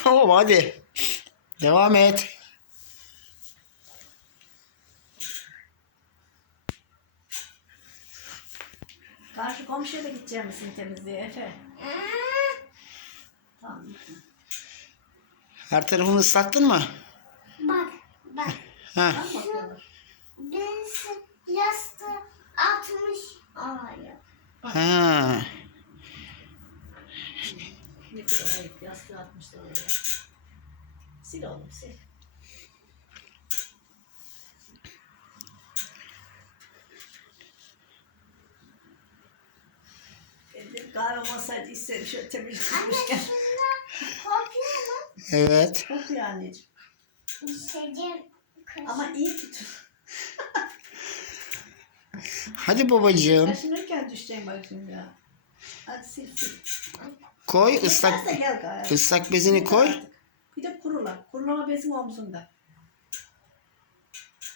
Tamam hadi. Devam et. Karşı komşuya da gideceğim misin temizliğe Efe? Tamam. Her tarafını ıslattın mı? Bak bak. Ha. Bakıyorlar. Birisi yastığı atmış oraya. Ha. Ne kadar ayıp yastığı atmışlar oraya. Sil oğlum sil. Elim kahve masaydı isterim şöyle temiz Anne tutmuşken. şundan korkuyor mu? Evet. Kokuyor anneciğim. Düşeceğim kız. Ama iyi tutun. Hadi babacığım. Taşınırken düşeceğim bak şimdi ya. Hadi sil sil. Koy İsterse ıslak gel gayet. ıslak bezini koy. Bir de kurula. Kurulama bezim omzunda.